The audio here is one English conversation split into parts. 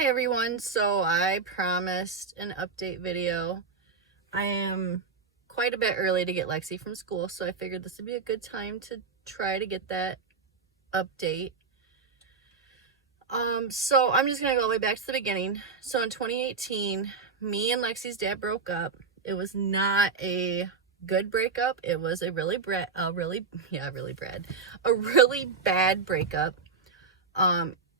Hi everyone, so I promised an update video. I am quite a bit early to get Lexi from school, so I figured this would be a good time to try to get that update. So I'm just gonna go all the way back to the beginning. So in 2018, me and Lexi's dad broke up. It was not a good breakup. It was a really bad breakup.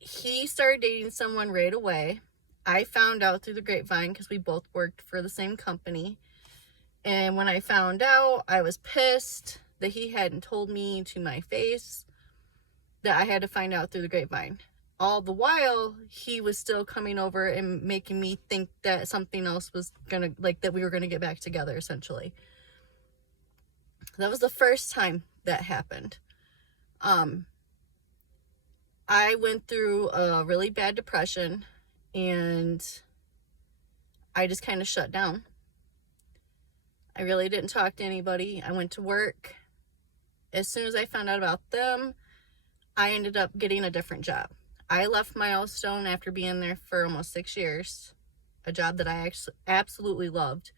He started dating someone right away. I found out through the grapevine because we both worked for the same company. And when I found out, I was pissed that he hadn't told me to my face that I had to find out through the grapevine. All the while, he was still coming over and making me think that something else was gonna, that we were gonna get back together, essentially. That was the first time that happened. I went through a really bad depression and I just kind of shut down. I really didn't talk to anybody. I went to work. As soon as I found out about them, I ended up getting a different job. I left Milestone after being there for almost 6 years, a job that I actually absolutely loved,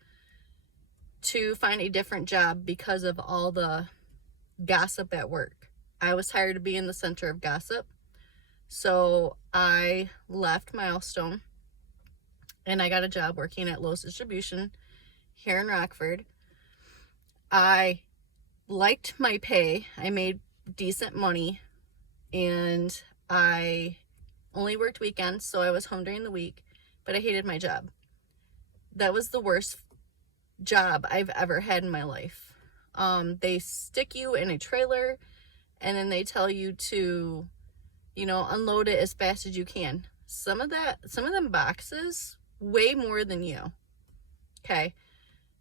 to find a different job because of all the gossip at work. I was tired of being the center of gossip. So I left Milestone and I got a job working at Lowe's Distribution here in Rockford. I liked my pay. I made decent money and I only worked weekends, so I was home during the week, but I hated my job. That was the worst job I've ever had in my life. They stick you in a trailer and then they tell you to, unload it as fast as you can. Some of them boxes weigh more than you. Okay.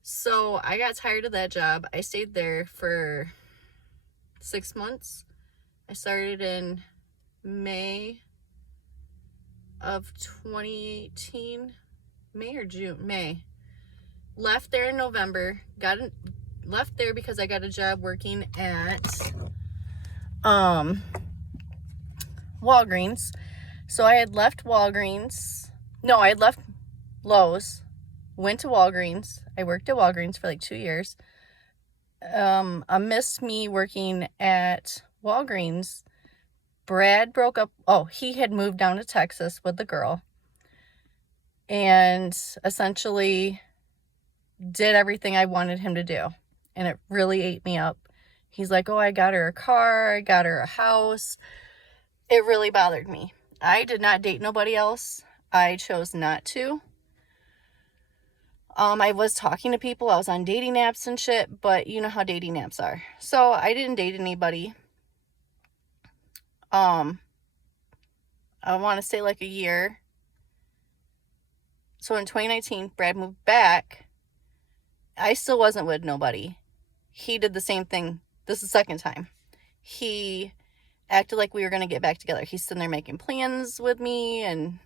So I got tired of that job. I stayed there for 6 months. I started in May of 2018, May or June, May. Left there in November, left there because I got a job working at Walgreens. So I had left I had left Lowe's, went to Walgreens. I worked at Walgreens for like 2 years. Amidst me working at Walgreens, Brad broke up. Oh, he had moved down to Texas with the girl and essentially did everything I wanted him to do. And it really ate me up. He's like, oh, I got her a car. I got her a house. It really bothered me. I did not date nobody else. I chose not to. I was talking to people. I was on dating apps and shit, but you know how dating apps are. So I didn't date anybody. I want to say like a year. So in 2019, Brad moved back. I still wasn't with nobody. He did the same thing. This is the second time. He acted like we were going to get back together. He's sitting there making plans with me and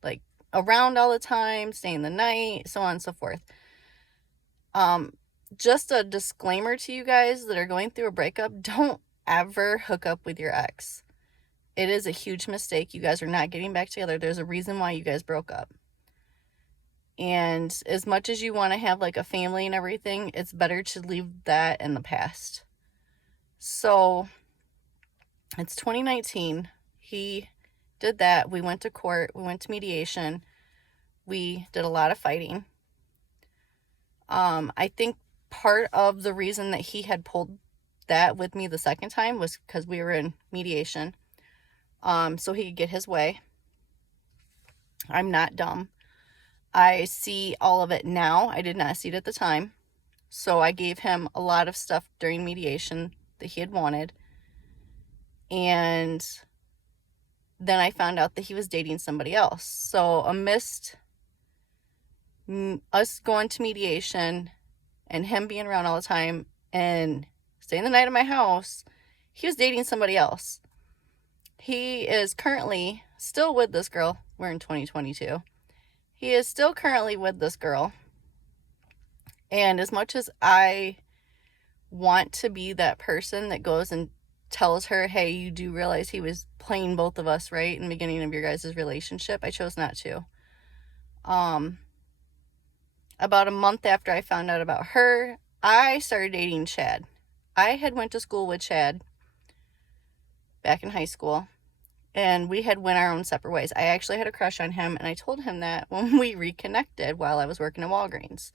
like around all the time, staying the night, so on and so forth. Just a disclaimer to you guys that are going through a breakup, don't ever hook up with your ex. It is a huge mistake. You guys are not getting back together. There's a reason why you guys broke up. And as much as you want to have like a family and everything, it's better to leave that in the past. So it's 2019. He did that. We went to court. We went to mediation. We did a lot of fighting. I think part of the reason that he had pulled that with me the second time was because we were in mediation. So he could get his way. I'm not dumb. I see all of it now. I did not see it at the time. So I gave him a lot of stuff during mediation that he had wanted. And then I found out that he was dating somebody else. So amidst us going to mediation and him being around all the time and staying the night at my house, he was dating somebody else. He is currently still with this girl. We're in 2022. He is still currently with this girl. And as much as I want to be that person that goes and tells her, hey, you do realize he was explain both of us, right, in the beginning of your guys' relationship. I chose not to. About a month after I found out about her, I started dating Chad. I had went to school with Chad back in high school, and we had went our own separate ways. I actually had a crush on him, and I told him that when we reconnected while I was working at Walgreens.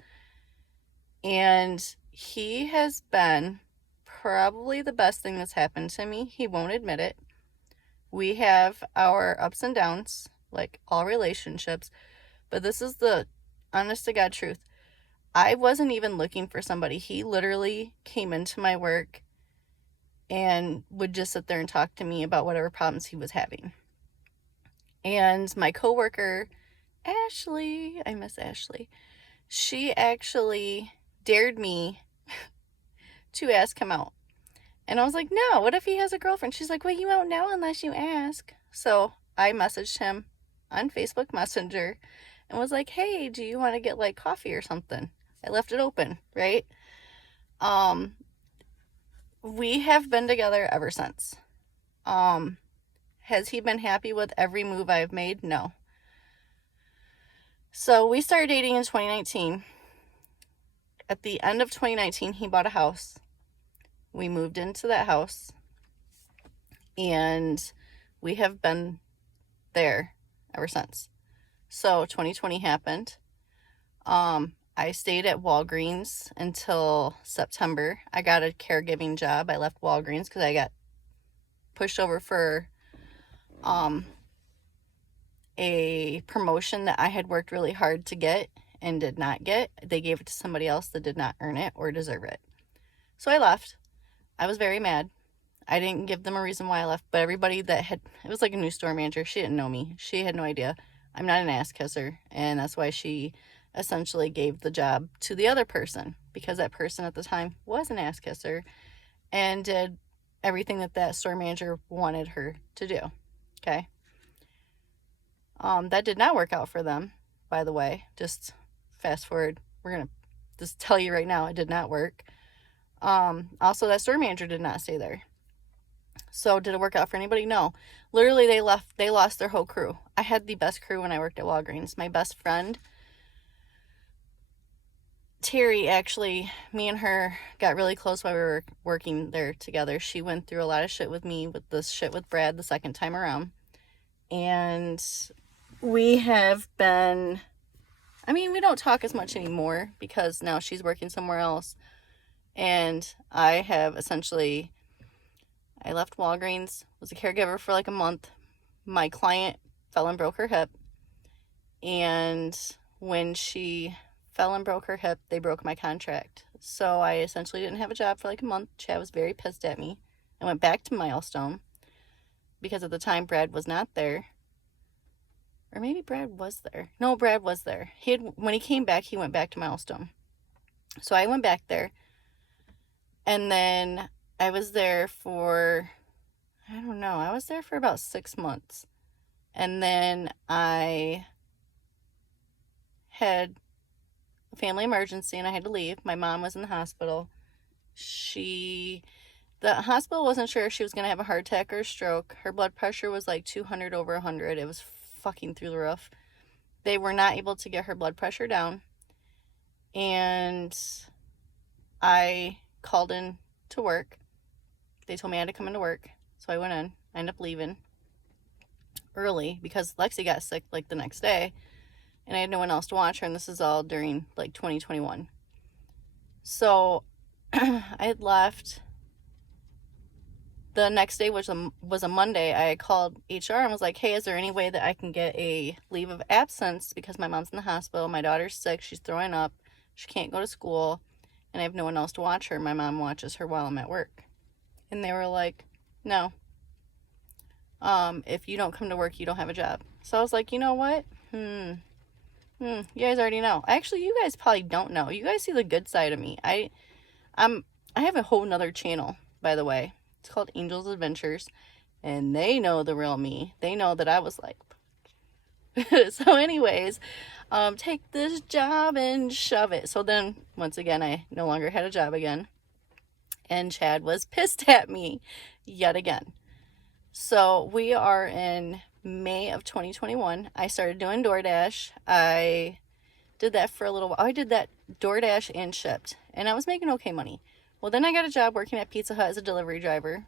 And he has been probably the best thing that's happened to me. He won't admit it. We have our ups and downs, like all relationships, but this is the honest to God truth. I wasn't even looking for somebody. He literally came into my work and would just sit there and talk to me about whatever problems he was having. And my coworker, Ashley, I miss Ashley, she actually dared me to ask him out. And I was like, no, what if he has a girlfriend? She's like, well, you won't know unless you ask. So I messaged him on Facebook Messenger and was like, hey, do you want to get like coffee or something? I left it open, right? We have been together ever since. Has he been happy with every move I've made? No. So we started dating in 2019. At the end of 2019, he bought a house. We moved into that house, and we have been there ever since. So 2020 happened. I stayed at Walgreens until September. I got a caregiving job. I left Walgreens because I got pushed over for a promotion that I had worked really hard to get and did not get. They gave it to somebody else that did not earn it or deserve it. So I left. I was very mad. I didn't give them a reason why I left, but everybody that had, it was like a new store manager. She didn't know me. She had no idea. I'm not an ass kisser, and that's why she essentially gave the job to the other person, because that person at the time was an ass kisser and did everything that that store manager wanted her to do. Okay. That did not work out for them, by the way. Just fast forward. We're going to just tell you right now, it did not work. Also, that store manager did not stay there. So did it work out for anybody? No. Literally, they lost their whole crew. I had the best crew when I worked at Walgreens. My best friend, Terry, actually, me and her got really close while we were working there together. She went through a lot of shit with me, with this shit with Brad the second time around. And we have been, I mean, we don't talk as much anymore because now she's working somewhere else. And I have essentially, I left Walgreens, was a caregiver for like a month. My client fell and broke her hip. And when she fell and broke her hip, they broke my contract. So I essentially didn't have a job for like a month. Chad was very pissed at me. I went back to Milestone because at the time Brad was not there. Or maybe Brad was there. No, Brad was there. When he came back, he went back to Milestone. So I went back there. And then I was there for, I don't know, I was there for about 6 months. And then I had a family emergency and I had to leave. My mom was in the hospital. The hospital wasn't sure if she was going to have a heart attack or a stroke. Her blood pressure was like 200 over 100. It was fucking through the roof. They were not able to get her blood pressure down. And I called in to work. They told me I had to come into work. So I went in. I ended up leaving early because Lexi got sick like the next day. And I had no one else to watch her. And this is all during like 2021. So I had left. The next day, which was a Monday, I called HR and was like, hey, is there any way that I can get a leave of absence because my mom's in the hospital, my daughter's sick, she's throwing up, she can't go to school, and I have no one else to watch her. My mom watches her while I'm at work. And they were like, no. If you don't come to work, you don't have a job. So I was like, you know what? You guys already know. Actually, you guys probably don't know. You guys see the good side of me. I have a whole nother channel, by the way. It's called Angel's Adventures, and they know the real me. They know that I was like, so anyways, take this job and shove it. So then, once again, I no longer had a job again, and Chad was pissed at me yet again. So we are in May of 2021. I started doing DoorDash. I did that for a little while. I did that DoorDash and Shipt, and I was making okay money. Well, then I got a job working at Pizza Hut as a delivery driver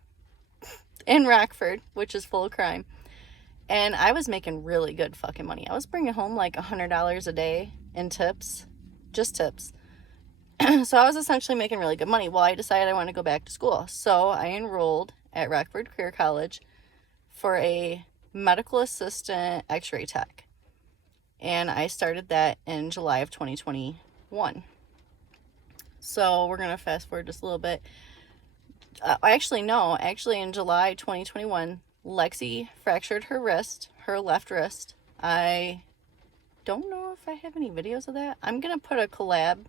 in Rockford, which is full of crime. And I was making really good fucking money. I was bringing home like $100 a day in tips, just tips. So I was essentially making really good money. Well, I decided I wanted to go back to school. So I enrolled at Rockford Career College for a medical assistant x-ray tech. And I started that in July of 2021. So we're going to fast forward just a little bit. Actually in July 2021, Lexi fractured her wrist, her left wrist. I don't know if I have any videos of that. I'm going to put a collab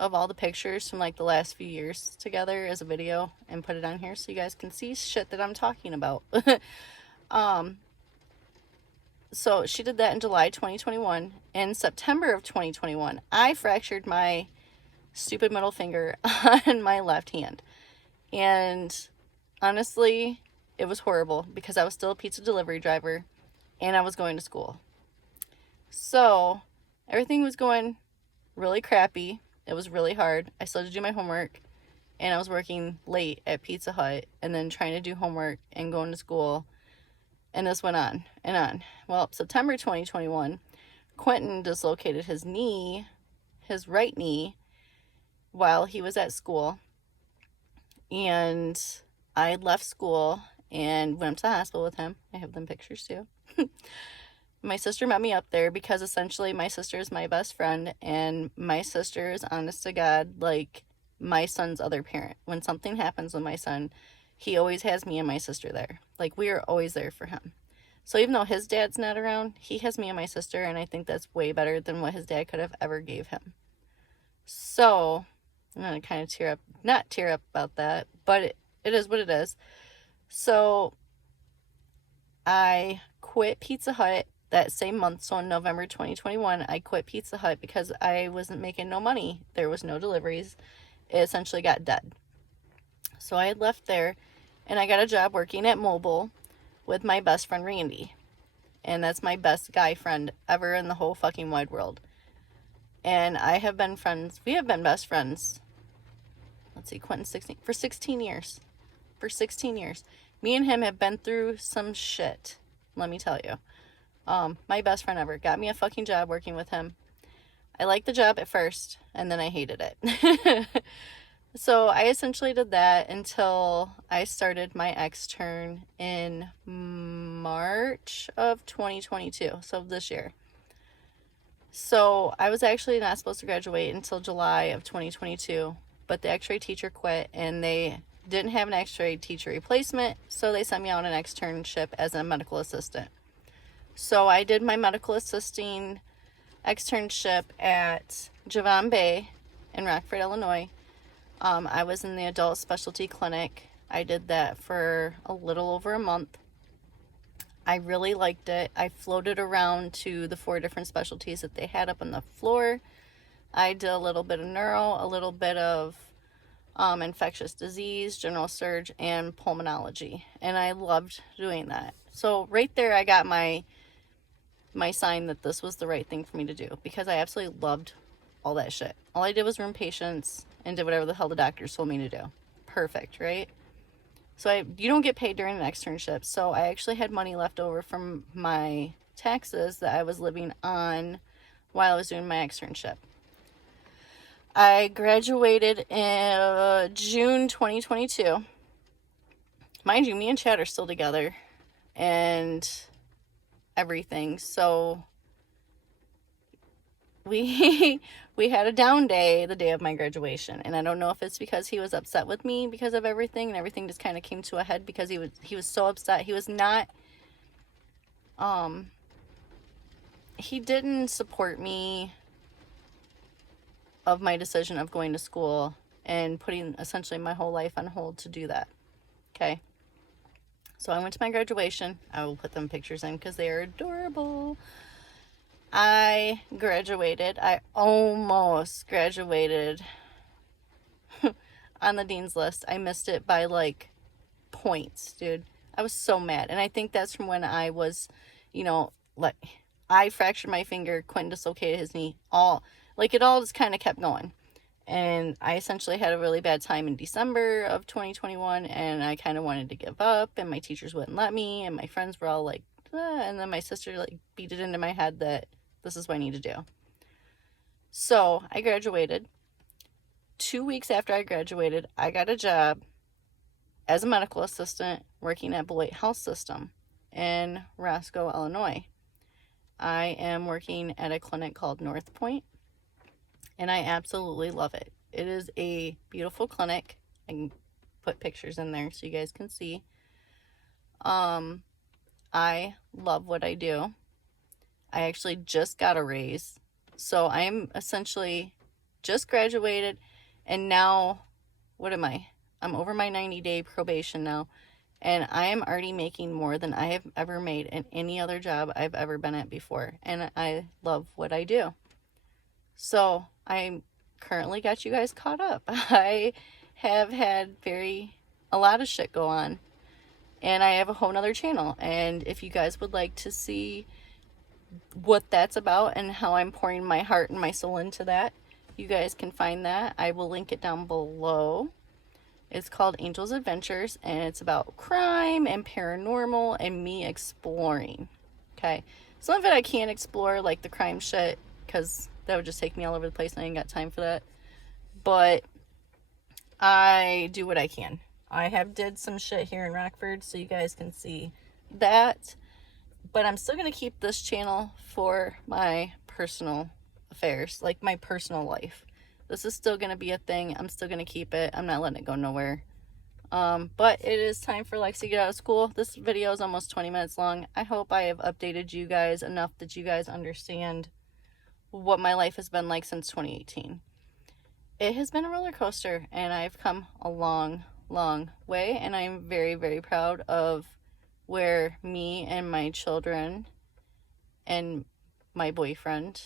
of all the pictures from like the last few years together as a video and put it on here so you guys can see shit that I'm talking about. So she did that in July 2021. In September of 2021, I fractured my stupid middle finger on my left hand. And honestly, it was horrible because I was still a pizza delivery driver and I was going to school. So everything was going really crappy. It was really hard. I still had to do my homework, and I was working late at Pizza Hut and then trying to do homework and going to school. And this went on and on. Well, September 2021, Quentin dislocated his knee, his right knee, while he was at school. And I left school and went to the hospital with him. I have them pictures too. My sister met me up there because essentially my sister is my best friend, and my sister is, honest to God, like my son's other parent. When something happens with my son, he always has me and my sister there. Like, we are always there for him. So even though his dad's not around, he has me and my sister, and I think that's way better than what his dad could have ever gave him. So I'm gonna kind of not tear up about that, but it is what it is. So I quit Pizza Hut that same month. So in November 2021, I quit Pizza Hut because I wasn't making no money. There was no deliveries. It essentially got dead. So I had left there, and I got a job working at Mobile with my best friend Randy. And that's my best guy friend ever in the whole fucking wide world. And we have been best friends. Let's see, Quentin's 16, for 16 years. For 16 years. Me and him have been through some shit, let me tell you. My best friend ever got me a fucking job working with him. I liked the job at first, and then I hated it. So I essentially did that until I started my extern in March of 2022, so this year. So I was actually not supposed to graduate until July of 2022, but the x-ray teacher quit, and they didn't have an x-ray teacher replacement, so they sent me out an externship as a medical assistant. So I did my medical assisting externship at Javon Bay in Rockford, Illinois. I was in the adult specialty clinic. I did that for a little over a month. I really liked it. I floated around to the 4 different specialties that they had up on the floor. I did a little bit of neuro, a little bit of infectious disease, general surge, and pulmonology. And I loved doing that. So right there, I got my sign that this was the right thing for me to do, because I absolutely loved all that shit. All I did was room patients and did whatever the hell the doctors told me to do. Perfect, right? So you don't get paid during an externship. So I actually had money left over from my taxes that I was living on while I was doing my externship. I graduated in June 2022. Mind you, me and Chad are still together and everything. So we had a down day the day of my graduation, and I don't know if it's because he was upset with me because of everything, and everything just kind of came to a head because he was so upset. He was not he didn't support me of my decision of going to school and putting essentially my whole life on hold to do that. Okay, so I went to my graduation. I will put them pictures in because they are adorable. I graduated. I almost graduated on the dean's list. I missed it by like points, dude. I was so mad. And I think that's from when I was, you know, like, I fractured my finger, Quentin dislocated his knee, it all just kind of kept going. And I essentially had a really bad time in December of 2021, and I kind of wanted to give up, and my teachers wouldn't let me, and my friends were all like, and then my sister like beat it into my head that this is what I need to do. So I graduated. 2 weeks after I graduated, I got a job as a medical assistant working at Beloit Health System in Roscoe, Illinois. I am working at a clinic called North Point, and I absolutely love it. It is a beautiful clinic. I can put pictures in there so you guys can see. I love what I do. I actually just got a raise. So I'm essentially just graduated, and now, what am I? I'm over my 90-day probation now, and I am already making more than I have ever made in any other job I've ever been at before, and I love what I do. So I currently got you guys caught up. I have had a lot of shit go on, and I have a whole nother channel, and if you guys would like to see what that's about and how I'm pouring my heart and my soul into that, you guys can find that. I will link it down below. It's called Angel's Adventures, and it's about crime and paranormal and me exploring. Okay, some of it I can't explore, like the crime shit, because that would just take me all over the place and I ain't got time for that. But I do what I can. I have did some shit here in Rockford, so you guys can see that. But I'm still going to keep this channel for my personal affairs, like my personal life. This is still going to be a thing. I'm still going to keep it. I'm not letting it go nowhere. But it is time for Lexi to get out of school. This video is almost 20 minutes long. I hope I have updated you guys enough that you guys understand what my life has been like since 2018. It has been a roller coaster, and I've come a long, long way, and I'm very, very proud of where me and my children and my boyfriend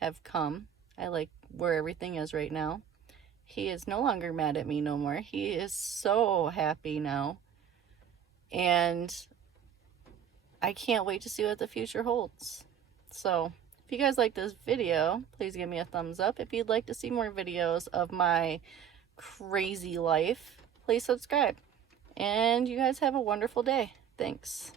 have come. I like where everything is right now. He is no longer mad at me no more. He is so happy now. And I can't wait to see what the future holds. So, if you guys like this video, please give me a thumbs up. If you'd like to see more videos of my crazy life, please subscribe. And you guys have a wonderful day. Thanks.